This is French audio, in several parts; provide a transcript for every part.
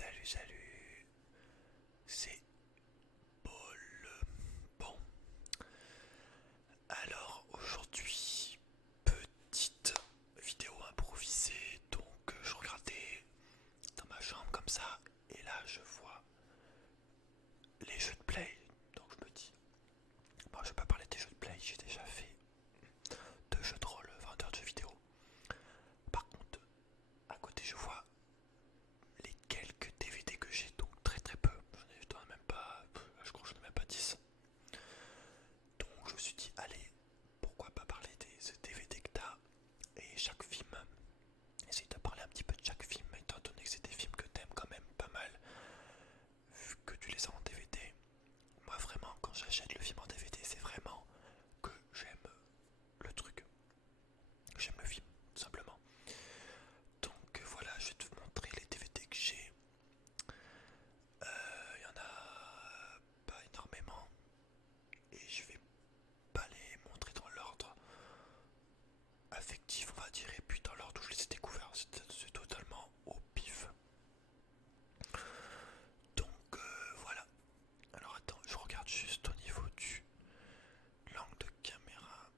Salut, salut, c'est Paul. Bon, alors aujourd'hui, petite vidéo improvisée. Donc, je regardais dans ma chambre comme ça, et là, je vois les jeux de play. Donc, je me dis, bon, je vais pas parler des jeux de play, j'ai déjà fait deux jeux de rôle, vendeur de jeux vidéo. Par contre, à côté, je vois les quelques DVD que j'ai, donc très très peu. Je dois même pas, je crois que je n'en ai même pas 10. Donc je me suis dit, allez, pourquoi pas parler des DVD que t'as et chaque film. Essaye de parler un petit peu de chaque film, étant donné que c'est des films que t'aimes quand même pas mal, vu que tu les as en DVD. Moi vraiment, quand j'achète le film en DVD, c'est vraiment que j'aime le truc. J'aime le film, tout simplement. Donc voilà, je vais te montrer les DVD que j'ai. Il y en a pas énormément et je vais pas les montrer dans l'ordre affectif, on va dire, et puis dans l'ordre où je les ai découverts. C'est totalement au pif. Donc voilà. Alors attends, je regarde juste au niveau du l'angle de caméra.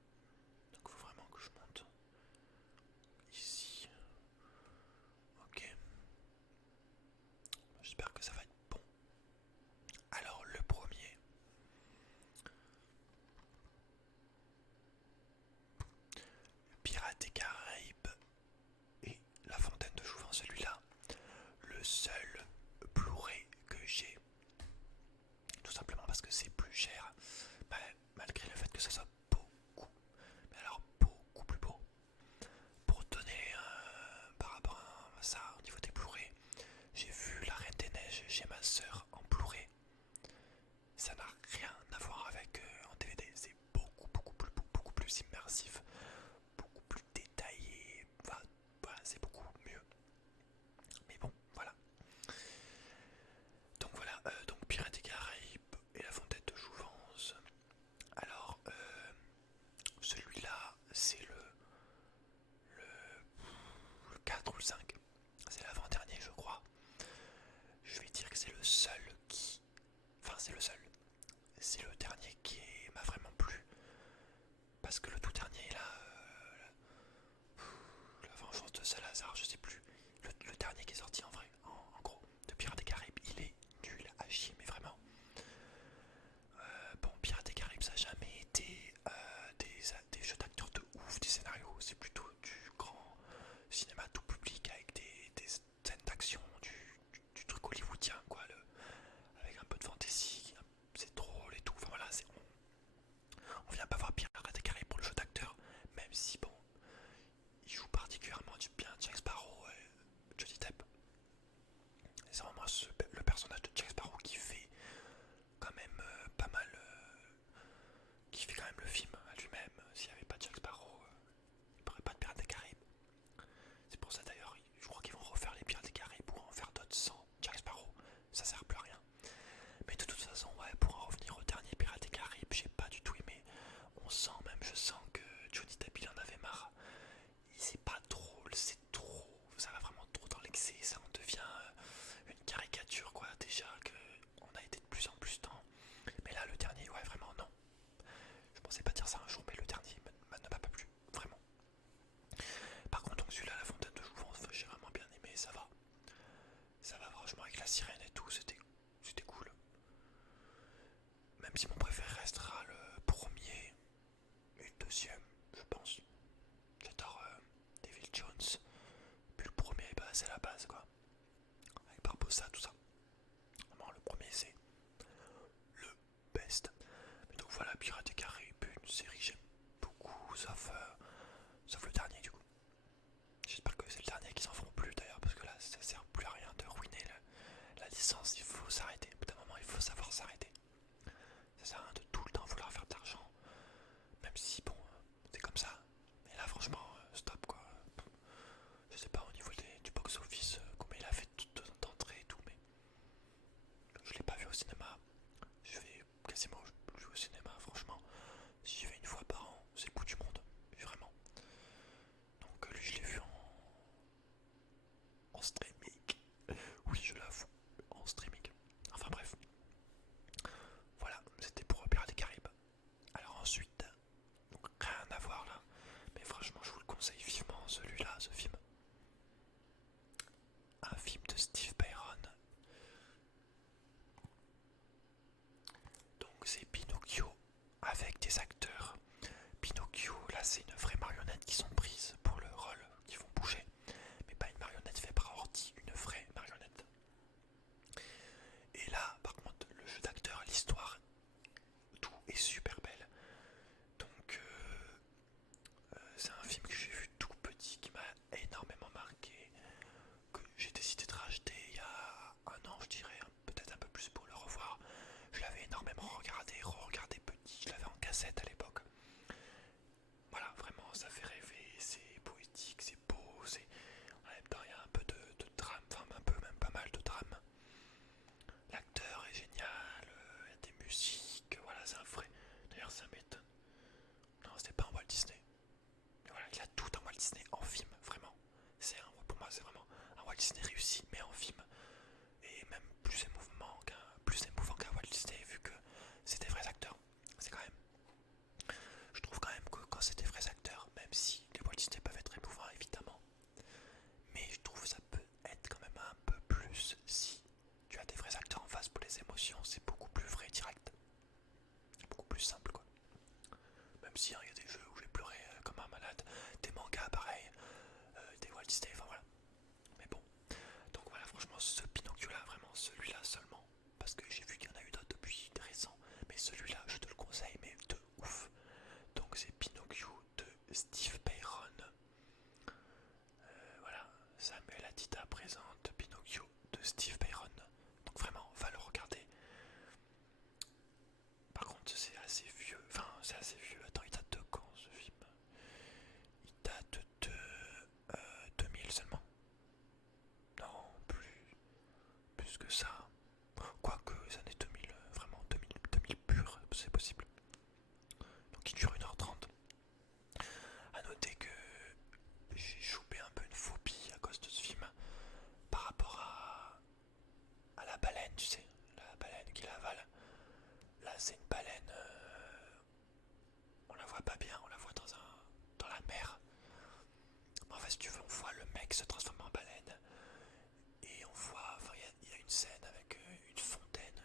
Donc faut vraiment que je monte ici. Ok. J'espère que ça va être bon. Alors le premier. Pirates des Caraïbes et La Fontaine de Jouvin, celui-là. Le seul Blu-ray que j'ai. Tout simplement parce que c'est plus cher. Bah, malgré le fait que ça soit beaucoup, mais alors beaucoup plus beau. Pour te donner par rapport à ça au niveau des Blu-ray, j'ai vu La Reine des Neiges chez ma soeur en Blu-ray. Ça n'a rien à voir avec en DVD. C'est beaucoup plus immersif, beaucoup plus détaillé. Enfin, voilà, c'est beaucoup mieux. Mais bon, voilà. Donc voilà, donc Pirates des Caraïbes et La Fontaine de Jouvence. Alors, celui-là, c'est le 4 ou le 5. C'est l'avant-dernier, je crois. Je vais dire que c'est le seul qui... Enfin, c'est le seul. C'est le dernier qui m'a vraiment plu. Parce que le tout dernier, là... la vengeance de Salazar, je sais plus. Le dernier qui est sorti en vrai, en gros, de Pirates des Caraïbes, il est nul à chier, mais vraiment. Bon, Pirates des Caraïbes, ça n'a jamais été des jeux d'acteurs de ouf, des scénarios. C'est plutôt du grand cinéma tout public avec des scènes d'action, du truc hollywoodien, quoi. Avec un peu de fantasy, c'est drôle et tout. Enfin voilà, on vient pas voir Pirates des Caraïbes pour le jeu d'acteur, même si, bon, il joue particulièrement bien Jack Sparrow et Johnny Depp. C'est vraiment le personnage de Jack Sparrow qui fait quand même pas mal, qui fait quand même le film à lui-même. S'il n'y avait pas Jack Sparrow, il n'y aurait pas de Pirates des Caraïbes. C'est pour ça d'ailleurs, je crois qu'ils vont refaire les Pirates des Caraïbes ou en faire d'autres sans Jack Sparrow. Ça sert plus à rien. Mais de toute façon, ouais, pour en revenir au dernier Pirates des Caraïbes, j'ai pas du tout aimé. On sent même, je sens que Johnny Depp il en avait marre. C'est pas drôle, c'est trop. Ça va vraiment trop dans l'excès, ça en devient une caricature, quoi. Déjà que on a été de plus en plus dans. Mais là, le dernier, ouais, vraiment, non. Je pensais pas dire ça un jour, mais le dernier ne m'a pas plu, vraiment. Par contre, donc celui-là, La Fontaine de Jouvence, j'ai vraiment bien aimé, ça va. Ça va franchement avec la sirène et tout, c'était cool. Même si mon préféré restera le premier et le deuxième, je pense. J'adore Devil Jones. Puis le premier, bah, c'est la base, quoi. Avec Barbossa, tout ça. Vraiment, le premier, c'est le best. Mais donc voilà, Pirates des Caraïbes, une série que j'aime beaucoup, sauf le dernier, du coup. J'espère que c'est le dernier qu'ils en feront plus, d'ailleurs, parce que là, ça sert plus à rien de ruiner la licence. Il faut s'arrêter. Au bout d'un moment, il faut savoir s'arrêter. Ça sert à rien de tout le temps vouloir faire de l'argent. Même si, bon, c'est comme ça. Mais là, franchement, stop, quoi. Je sais pas au niveau du box-office combien il a fait d'entrée et tout, mais je l'ai pas vu au cinéma. Je vais quasiment plus au cinéma, franchement. Si j'y vais une fois par an, c'est le bout du monde. Disney réussi, mais en film, et même plus émouvant qu'un Walt Disney, vu que c'est des vrais acteurs. C'est quand même, je trouve quand même que quand c'est des vrais acteurs, même si les Walt Disney peuvent être émouvants évidemment, mais je trouve que ça peut être quand même un peu plus si tu as des vrais acteurs en face pour les émotions, c'est beaucoup plus vrai, direct, beaucoup plus simple quoi. Même si il y a des jeux où j'ai pleuré comme un malade, des mangas pareil, des Walt Disney, enfin voilà. Mais bon, donc voilà, franchement, ce Pinocchio là, vraiment celui-là seulement, parce que j'ai vu qu'il y en a eu d'autres depuis récent, mais celui-là, je te le conseille, mais de ouf. Donc c'est Pinocchio de Steve Peyron. Voilà, Samuel Atita présente Pinocchio de Steve Peyron. Donc vraiment, va le regarder. Par contre, c'est assez vieux. Enfin, c'est assez vieux. Attends, il date de quand ce film? Il date de 2000 seulement. Non, plus que ça. Quoique, les années 2000, vraiment 2000 pur, c'est possible. Donc il dure 1h30. A noter que j'ai chopé un peu une phobie à cause de ce film par rapport à la baleine, tu sais, la baleine qui l'avale. Là, c'est une baleine, on la voit pas bien, on la voit dans la mer. En fait, si tu veux, on voit le mec se transformer en baleine et on voit, enfin, il y a une scène avec une fontaine.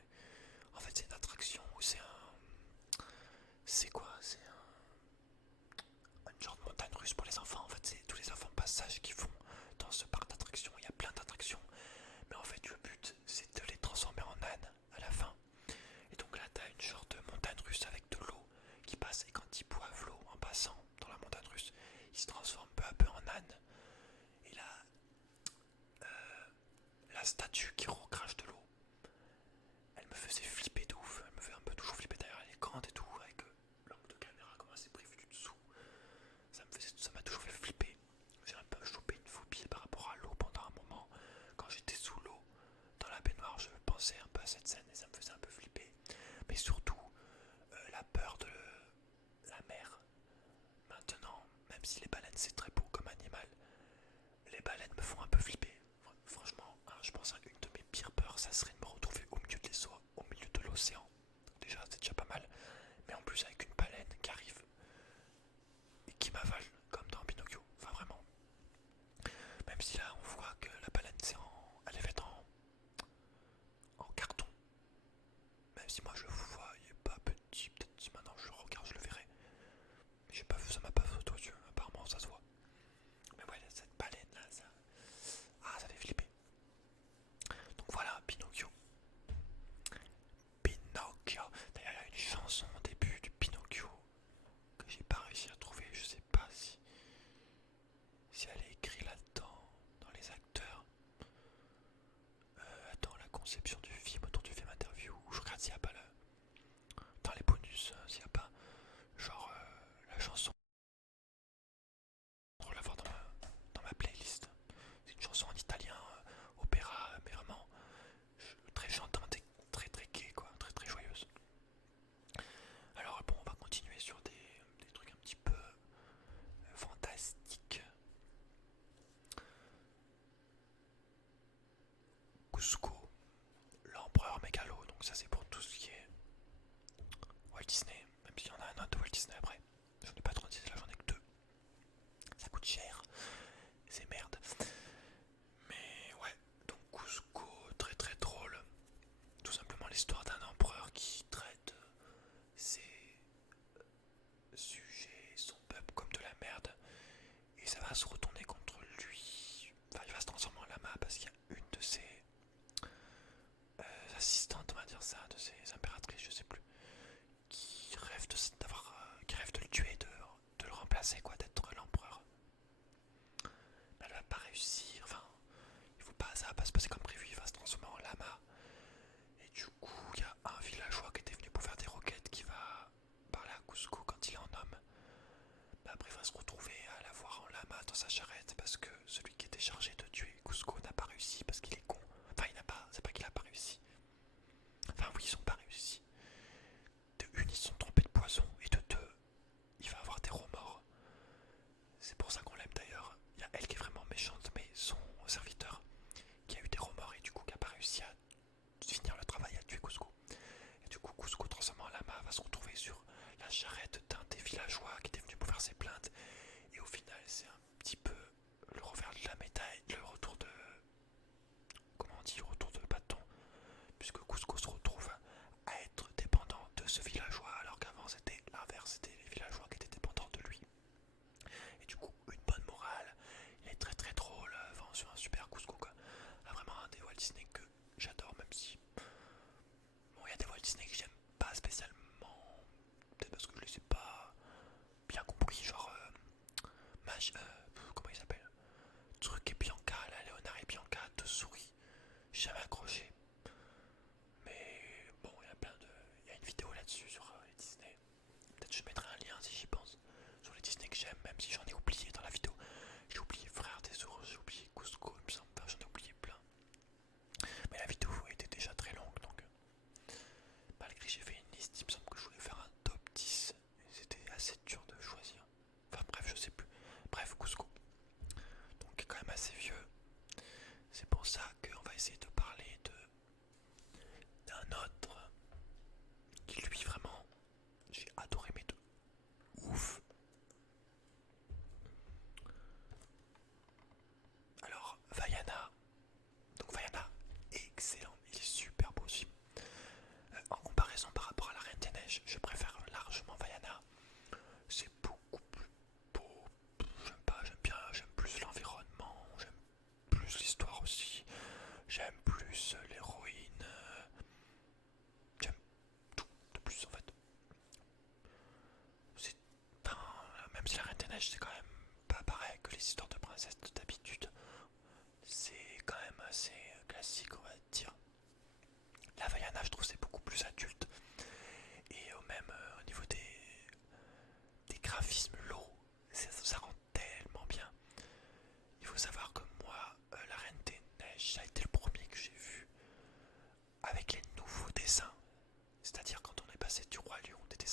En fait, c'est une attraction où c'est quoi? C'est une genre de montagne russe pour les enfants. En fait, c'est tous les enfants passage qui vont dans ce parc d'attractions. Il y a plein d'attractions, mais en fait, le but, c'est de les transformer en âne à la fin. Et donc là, t'as une genre de montagne russe avec de l'eau qui passe, et quand ils boivent l'eau en passant dans la montagne russe, ils se transforment peu à peu en âne. Et là, la statue qui recrache de l'eau, elle me faisait flipper de ouf. Elle me fait un peu toujours flipper derrière les grande et tout, avec l'angle de caméra, comment c'est prévu du dessous. Ça m'a toujours fait flipper. J'ai un peu chopé une phobie par rapport à l'eau pendant un moment. Quand j'étais sous l'eau, dans la baignoire, je pensais un peu à cette scène et ça me faisait un peu flipper. Mais surtout, la peur de la mer. Maintenant, même si les baleines c'est très beau comme animal, les baleines me font un peu flipper. Franchement, hein, je pense qu'une de mes pires peurs, ça serait de me retrouver au milieu de l'océan. Déjà, c'est déjà pas mal. Mais en plus, avec une baleine qui arrive et qui m'avale, comme dans Pinocchio. Enfin, vraiment. Même si là, on voit que la baleine, elle est faite en carton. Même si moi, je vous vois, il est pas petit. Peut-être si maintenant je le regarde, je le verrai. J'ai pas vu, ça m'a pas fait aux yeux. Apparemment, ça se voit. Mais ouais, cette baleine là, ça fait flipper. Donc voilà, Pinocchio. Pinocchio. D'ailleurs, il y a une chanson au début du Pinocchio que j'ai pas réussi à trouver. Je sais pas si elle est écrite là-dedans, dans les acteurs. Dans la conception du film, autour du film interview. Je regarde s'il n'y a pas dans les bonus, s'il n'y a pas genre la chanson. On va la voir dans ma playlist. C'est une chanson en italien, opéra, mais vraiment très chantante et très très gay quoi, très très joyeuse. Alors bon, on va continuer sur des trucs un petit peu fantastiques. Cusco, l'empereur mégalo, donc ça c'est pour tout ce qui est Walt Disney, même s'il y en a un autre de Walt Disney après. J'en ai pas 36 là, j'en ai que 2. Ça coûte cher, c'est merde. Mais ouais, donc Cusco, très très drôle. Tout simplement l'histoire d'un empereur qui traite ses sujets, son peuple comme de la merde. Et ça va se retourner contre lui. Enfin, il va se transformer en lama parce qu'il y a une de ses assistantes, on va dire ça, de ses impératrices, je sais plus, qui rêve de le tuer, de le remplacer, quoi, d'être l'empereur. Mais elle va pas réussir, enfin, ça va pas se passer comme prévu, il va se transformer en lama. Et du coup, il y a un villageois qui était venu pour faire des roquettes qui va parler à Cusco quand il est en homme. Mais après, il va se retrouver à la voir en lama dans sa charrette parce que celui qui était chargé de tuer Cusco n'a pas réussi parce qu'il est con. Enfin, c'est pas qu'il a pas réussi. Enfin, oui, ils ont pas réussi. De une, ils se sont trompés de poison, et de deux, il va avoir des remords. C'est pour ça qu'on l'aime d'ailleurs. Il y a elle qui est vraiment méchante, mais son serviteur,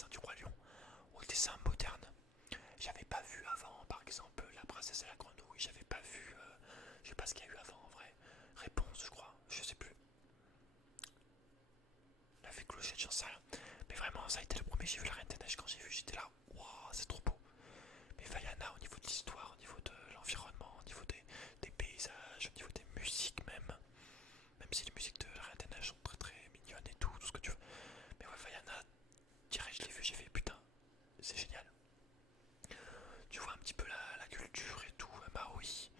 dessin du Roi Lion au dessin moderne. J'avais pas vu avant, par exemple, La Princesse et la Grenouille, j'avais pas vu, je sais pas ce qu'il y a eu avant en vrai. Réponse, je crois, je sais plus. La Fée Clochette, j'en sais rien. Mais vraiment, ça a été le premier, j'ai vu la Reine des Neiges quand j'ai vu, j'étais là, waouh, c'est trop beau. Mais Vaiana, au niveau de l'histoire, au niveau de l'environnement, au niveau des paysages, au niveau des musiques même si les musiques de la Reine des Neiges sont très très mignonnes et tout ce que tu veux. Mais ouais, Vaiana, direct, je l'ai vu, j'ai fait putain, c'est génial. Tu vois un petit peu la culture et tout, Maui.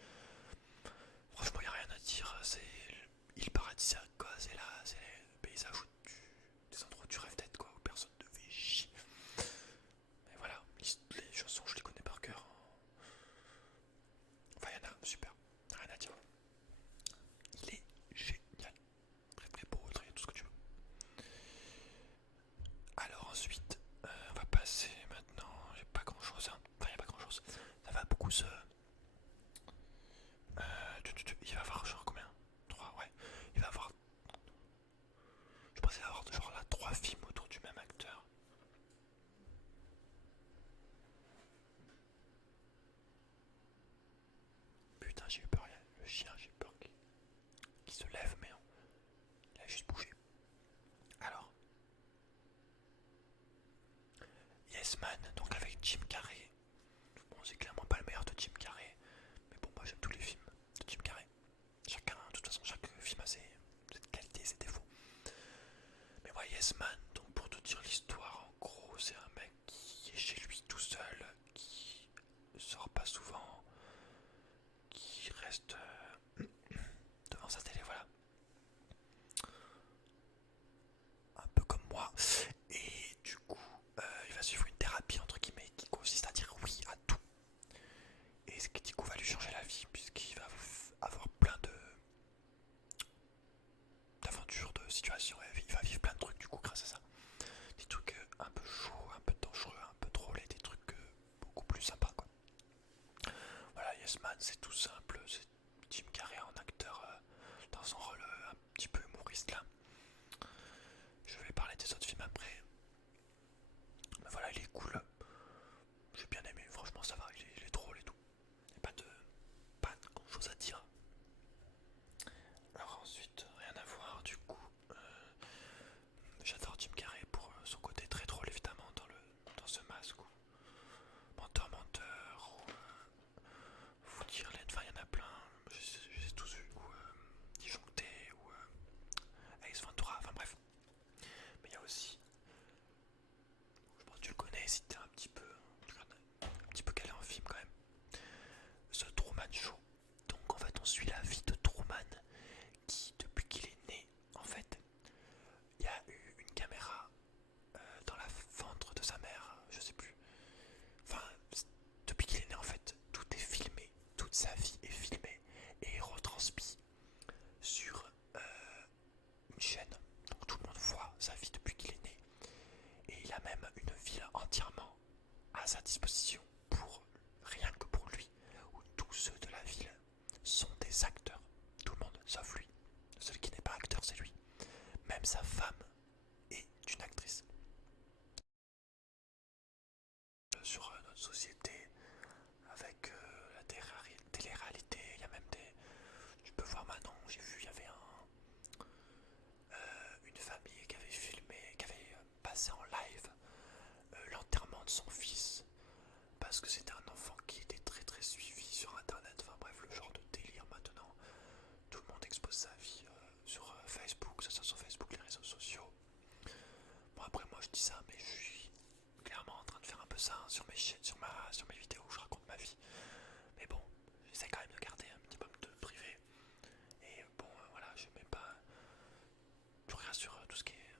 Franchement, y a rien à dire, c'est île paradisiaque quoi, c'est là, c'est les paysages des endroits où tu rêves d'être quoi, où personne ne fait chier. Et voilà, les chansons, je les connais par cœur. Vaiana, super, rien à dire. Il est génial, très très beau, très tout ce que tu veux. Alors ensuite, on va passer maintenant, j'ai pas grand chose, hein. Enfin, y a pas grand chose, ça va beaucoup se. Il va avoir genre combien? 3, ouais. Il va avoir. Je pensais avoir genre là 3 films autour du même acteur. Putain, j'ai eu peur, le chien, j'ai eu peur qu'il se lève, mais non, il a juste bougé. Alors, Yes Man, donc avec Jim Carrey. Bon, c'est clairement pas le meilleur de Jim Carrey, mais bon, moi j'aime tous les films de Jim Carrey. Chacun, de toute façon, chaque film a ses qualités et ses défauts. Mais ouais, Yes Man, donc pour te dire l'histoire, en gros, c'est un mec qui est chez lui tout seul, qui sort pas souvent, qui reste devant sa télé, voilà, un peu comme moi. Et du coup, il va suivre une thérapie entre guillemets qui consiste à dire oui à tout. Et ce qui du coup va lui changer la vie puisqu'il va avoir plein d'aventures, de situations. Et il va vivre plein de trucs du coup grâce à ça. Des trucs un peu chauds, un peu dangereux, un peu drôles et des trucs beaucoup plus sympas quoi. Voilà, Yes Man, c'est tout simple. C'est Jim Carrey en acteur dans son rôle un petit peu humoriste là. Je vais parler des autres films après. Mais voilà, il est cool. J'ai bien aimé, franchement ça va, il est drôle et tout. Il n'y a pas de grand chose à dire. Alors ensuite, rien à voir du coup. J'adore Jim Carrey pour son côté très drôle évidemment dans ce masque ou Menteur Menteur ou Woody Allen, enfin il y en a plein, je les ai tous vus, ou Disjoncté ou Ace Ventura, enfin bref. Mais il y a aussi, je pense que tu le connais si t'es un petit peu calé en film quand même, The Truman Show. Donc en fait on suit la vie de Truman qui depuis qu'il est né, en fait, il y a eu une caméra dans la ventre de sa mère, je sais plus. Enfin, depuis qu'il est né en fait, tout est filmé, toute sa vie est filmée et retransmise sur une chaîne. Donc tout le monde voit sa vie depuis qu'il est né. Et il a même une ville entièrement à sa disposition pour rien que pour lui, où tous ceux de la ville sont des acteurs. Tout le monde, sauf lui. Celui qui n'est pas acteur, c'est lui. Même sa femme est une actrice. Sur notre société, avec la télé-réalité, il y a même des. Tu peux voir maintenant, j'ai vu, il y avait une famille qui avait filmé, qui avait passé en live l'enterrement de son fils parce que c'était un enfant qui était très très suivi sur internet. Enfin bref, le genre de délire maintenant. Tout le monde expose sa vie sur Facebook, ça sur Facebook, les réseaux sociaux. Bon après moi je dis ça, mais je suis clairement en train de faire un peu ça hein, sur mes chaînes, sur mes vidéos où je raconte ma vie. Mais bon, j'essaie quand même de garder un minimum de privé. Et bon voilà, je mets pas. Je regarde sur tout ce qui est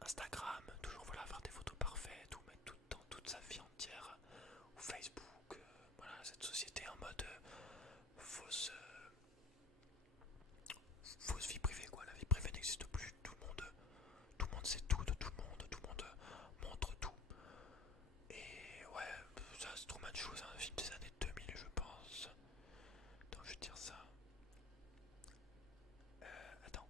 Instagram, toujours voilà, faire des photos parfaites ou mettre tout dans toute sa vie entière, ou Facebook, voilà, cette société en mode fausse vie privée quoi, la vie privée n'existe plus, tout le monde sait tout de tout le monde montre tout. Et ouais, ça c'est trop mal de choses, un film des années 2000 je pense. Attends, je vais te dire ça. Attends.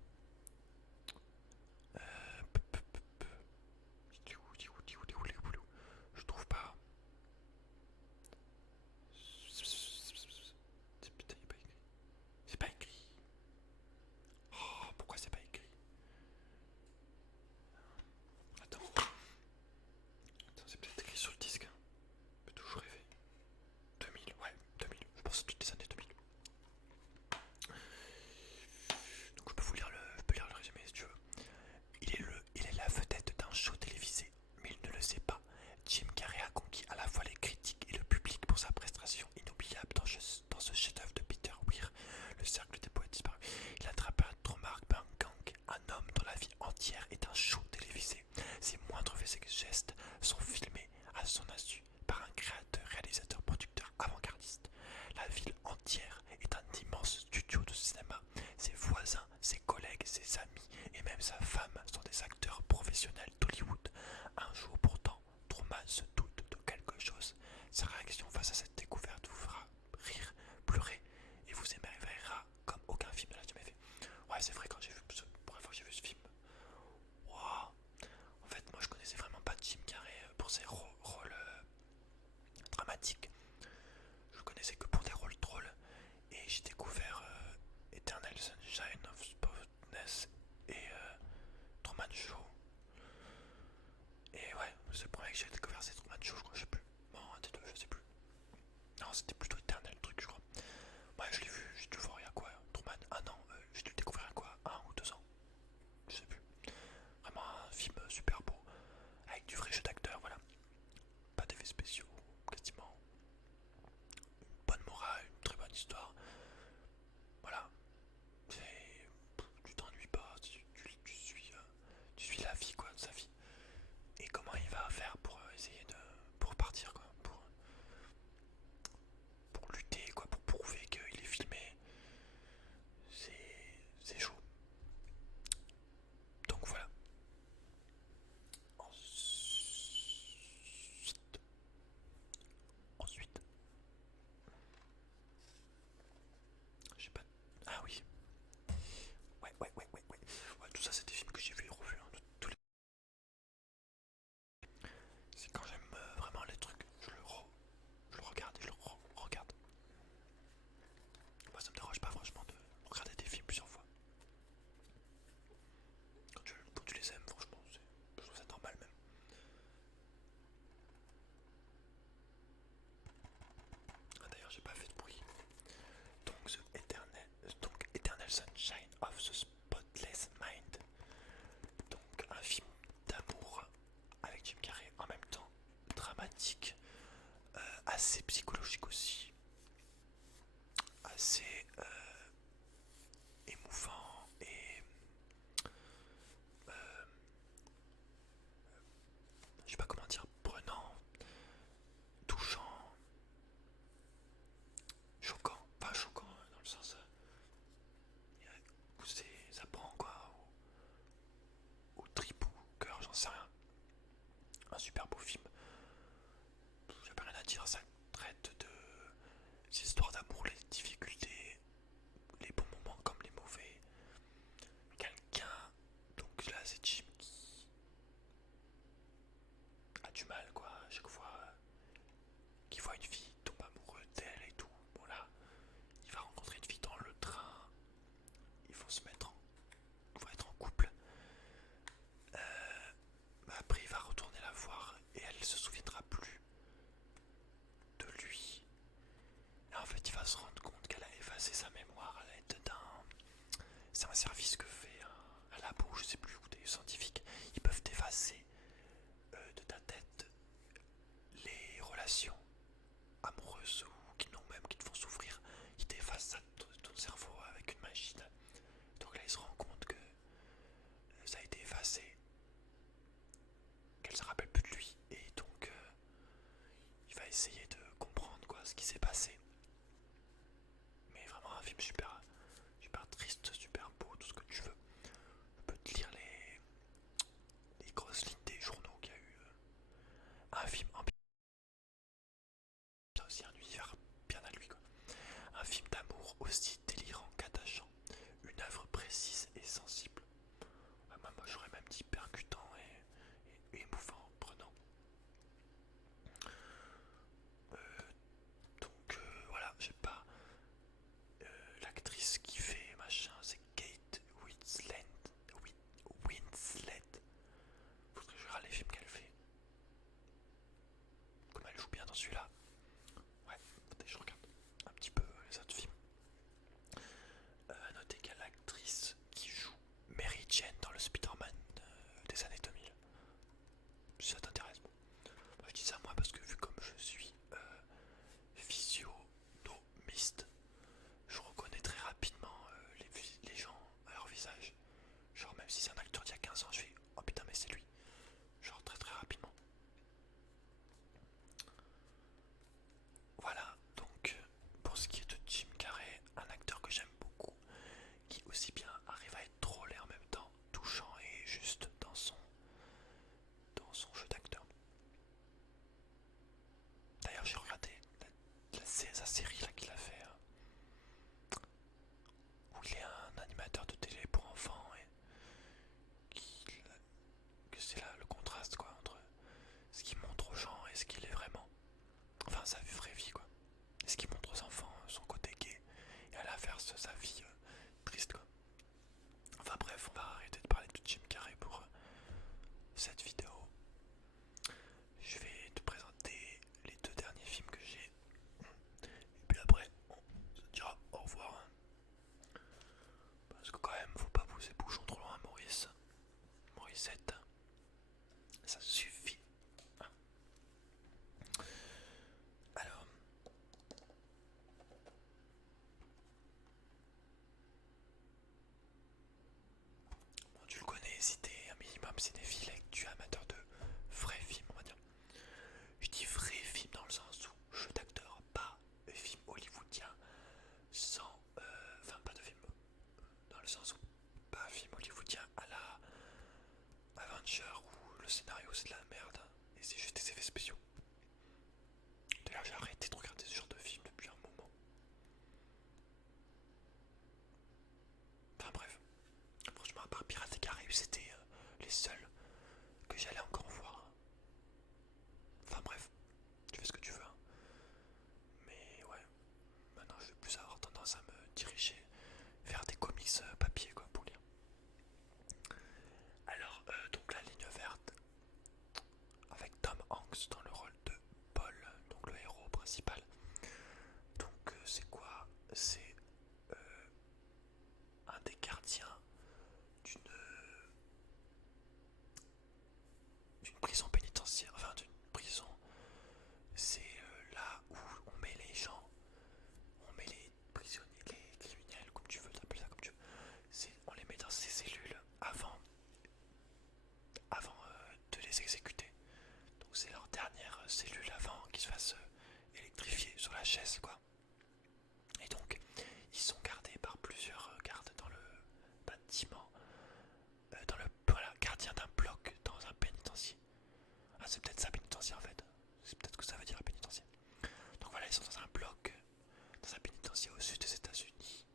c'est un service que fait un labo, je sais plus où, des scientifiques. Ils peuvent effacer de ta tête les relations amoureuses ou qui, non, même qui te font souffrir. Ils t'effacent ça de ton cerveau avec une machine. Donc là, il se rend compte que ça a été effacé, qu'elle se rappelle plus de lui, et donc il va essayer de comprendre quoi, ce qui s'est passé. Mais vraiment un film super, super triste, super beau, tout ce que tu veux. Je peux te lire les grosses lignes des journaux qu'il y a eu. Un film en ça aussi un univers bien à lui quoi. Un film d'amour aussi délirant qu'attachant, une œuvre précise et sensible. Moi j'aurais même dit percutant et émouvant, prenant. Euh, voilà, j'ai pas l'actrice qui fait machin, c'est Kate Winslet. Winslet. Faudrait que je regarde les films qu'elle fait. Comme elle joue bien dans celui-là. Ouais, attendez, je regarde un petit peu les autres films. À noter qu'il y a l'actrice qui joue Mary Jane dans le Spider-Man des années 2000. Si ça t'intéresse. Bon. Moi, je dis ça moi parce que vu comme je suis physionomiste, je reconnais très rapidement les gens à leur visage. Genre même si c'est un acteur d'il y a 15 ans, je fais oh putain mais c'est lui. Genre très très rapidement. Voilà, donc pour ce qui est de Jim Carrey, un acteur que j'aime beaucoup, qui aussi bien arrive à être drôle et en même temps touchant et juste dans son jeu d'acteur. D'ailleurs j'ai regardé sa série là qu'il a fait, où il est un animateur de télé pour enfants et que c'est là le contraste quoi entre ce qu'il montre aux gens et ce qu'il est vraiment. Enfin sa vraie vie quoi. Et ce qu'il montre aux enfants, son côté gay, et à l'inverse sa vie triste quoi. Enfin bref, on va arrêter de parler de Jim Carrey pour cette vidéo. Je vais te présenter les deux derniers films que j'ai. Et puis après, on se dira au revoir. Parce que quand même, faut pas pousser bouchon trop loin, Maurice. Mauricette, ça suffit. Alors, bon, tu le connais si t'es un minimum cinéphile et que tu es amateur de vrais films, on va dire. Je dis vrai film dans le sens où jeu d'acteur, pas film hollywoodien, sans. Enfin, pas de film. Dans le sens où pas un film hollywoodien à la Avenger où le scénario c'est de la merde et c'est juste des effets spéciaux. D'ailleurs, j'ai arrêté de regarder ce genre de film depuis un moment. Enfin bref, franchement, à part Pirates des Caraïbes, c'était les seuls que j'allais encore voir. Enfin bref, tu fais ce que tu veux. Hein. Mais ouais, maintenant je vais plus avoir tendance à me diriger vers des comics papier quoi pour lire. Alors, donc la ligne verte, avec Tom Hanks dans le rôle de Paul, donc le héros principal. Donc c'est quoi? C'est un des gardiens d'une prison pénitentiaire, enfin d'une prison. C'est là où on met les gens, on met les prisonniers, les criminels, comme tu veux, t'appelles ça comme tu veux. On les met dans ces cellules avant de les exécuter. Donc c'est leur dernière cellule avant qu'ils se fassent électrifier sur la chaise quoi. Et donc ils sont gardés par plusieurs gardes dans le bâtiment, dans le voilà, gardien d'un bloc dans un pénitencier. Ah c'est peut-être ça pénitencier en fait. C'est peut-être que ça veut dire un pénitencier. Donc voilà, ils sont dans un bloc, dans un pénitencier au sud des États-Unis.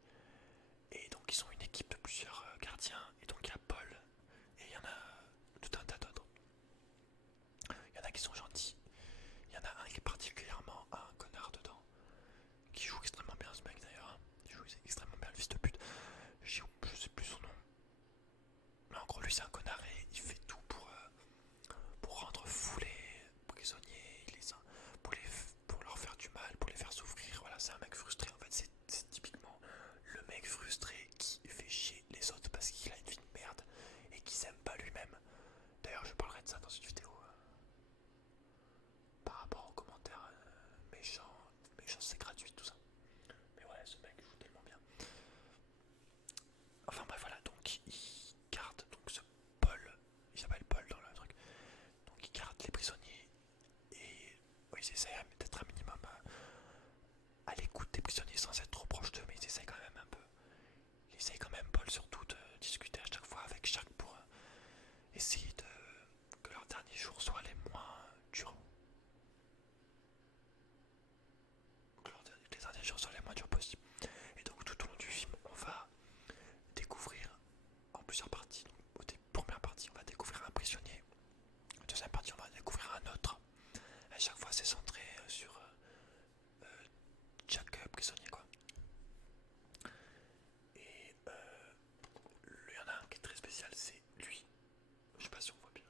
Et donc ils sont une équipe de plusieurs gardiens. Et donc il y a Paul et il y en a tout un tas d'autres. Il y en a qui sont gentils. Il y en a un qui est particulièrement un connard dedans. initiales c'est lui. Je sais pas si on voit bien.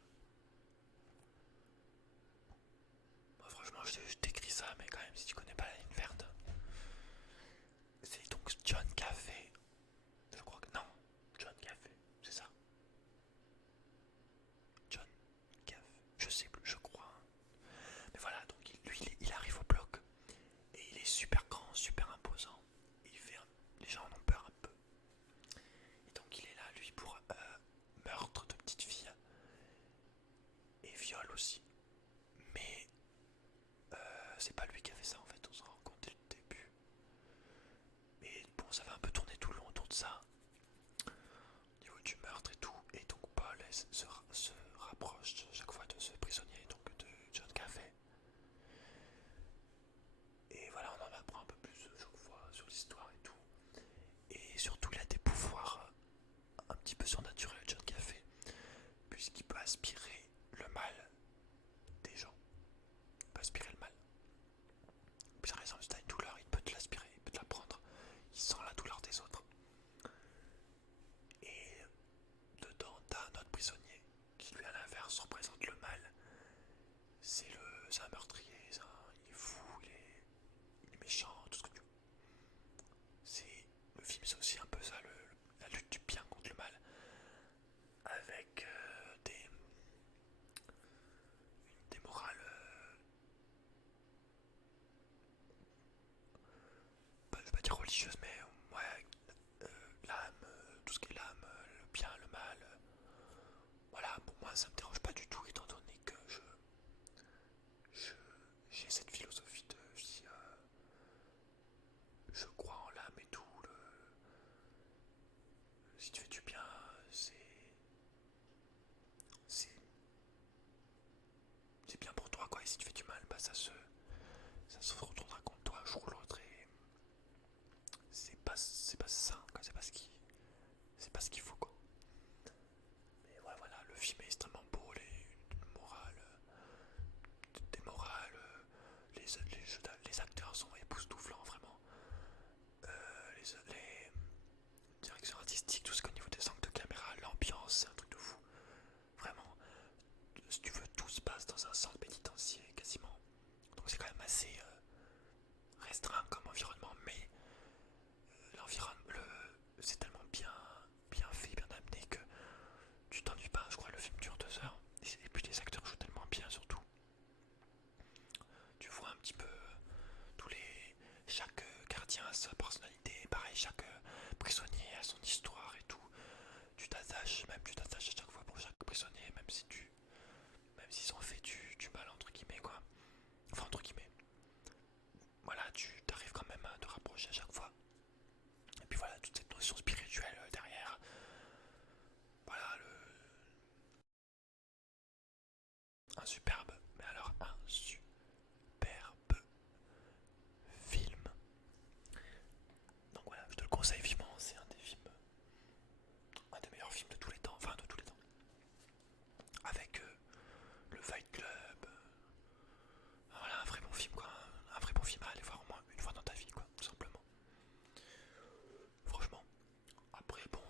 Moi, franchement, je t'écris ça, mais quand même, si tu connais pas la ligne verte, c'est donc John Café. Je crois que non, John Café, c'est ça. John Café, je sais plus, je crois. Mais voilà, donc lui, il arrive au bloc et il est super grand, super imposant. Les gens en ont peur un peu. Et donc il est là, lui, pour meurtre de petites filles et viol aussi. Mais c'est pas lui qui a fait ça en fait, on se rend compte dès le début. Mais bon, ça va un peu tourner tout le long autour de ça, au niveau du meurtre et tout. Et donc Paul se rapproche chaque fois de ce prisonnier, donc de John Café. Et voilà, on en apprend un peu plus chaque fois sur l'histoire et tout. Et surtout, il a des pouvoirs un petit peu surnaturels, John Café, puisqu'il peut aspirer le mal des gens. Il peut aspirer le mal. Puis par exemple, si t'as une douleur, il peut te l'aspirer, il peut te la prendre. Il sent la douleur des autres. Et dedans, t'as un autre prisonnier qui, lui, à l'inverse, représente le mal. C'est un meurtrier, il est fou, il est méchant, tout ce que tu veux. Le film, c'est aussi un peu ça, la lutte du bien contre le mal. Avec des morales, je vais pas dire religieuses, mais ouais, l'âme, tout ce qui est l'âme, le bien, le mal. Voilà, pour moi, ça me dérange pas du tout, étant donné que je- j'ai cette philosophie de vie. Je crois en l'âme et tout. Si tu fais du bien, c'est c'est bien pour toi, quoi. Et si tu fais du mal, bah ça se retournera contre toi un jour ou l'autre. Et c'est pas ça, quoi. C'est pas ce qu'il faut, quoi. Mais ouais, voilà, le film est extrêmement beau, les morales, des morales, les acteurs sont époustouflants, vraiment. Les directions artistiques, tout ce qu'au niveau des angles de caméra, l'ambiance, c'est un truc de fou. Vraiment, si tu veux, tout se passe dans un centre pénitentiaire quasiment. Donc c'est quand même assez restreint comme environnement, mais l'environnement, c'est tellement bien fait, bien amené que tu t'ennuies pas. Je crois que le film dure 2 heures. Et puis les acteurs jouent tellement bien, surtout. Tu vois un petit peu tous les. Chaque gardien a sa personnalité, pareil, chaque prisonnier a son histoire et tout. Tu t'attaches à chaque fois pour chaque prisonnier, même s'ils ont fait du mal entre guillemets, quoi. Enfin, entre guillemets. Voilà, tu t'arrives quand même à te rapprocher à chaque fois. Et puis voilà, toute cette notion spirituelle derrière. Voilà, un superbe, mais alors un superbe film. Donc voilà, je te le conseille vivement, c'est un des meilleurs films de tous les temps, enfin de tous les temps. Avec le Fight Club, voilà, un vrai bon film, quoi. Un vrai bon film à aller voir au moins une fois dans ta vie, quoi, tout simplement. Franchement. Après, bon,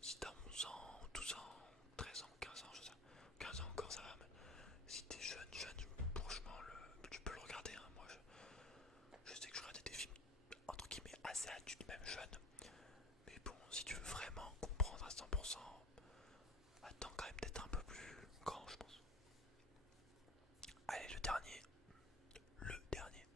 si t'as 11 ans, 12 ans, 13 ans, 15 ans, je sais, 15 ans encore ça va, mais si t'es jeune, franchement, tu peux le regarder, hein. Moi, je sais que je regardais des films, entre guillemets, assez adultes, même jeunes. Mais bon, si tu veux vraiment comprendre à 100%, attends quand même d'être un peu plus grand, je pense. Allez, le dernier. Le dernier.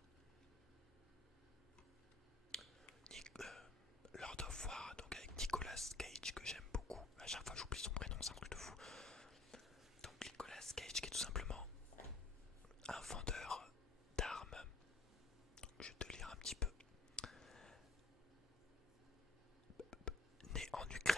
Lord of War, donc avec Nicolas Cage, que j'aime beaucoup. À chaque fois, j'oublie son prénom, c'est un truc de fou. Donc, Nicolas Cage, qui est tout simplement un vendeur d'armes. Donc, je vais te lire un petit peu. Né en Ukraine.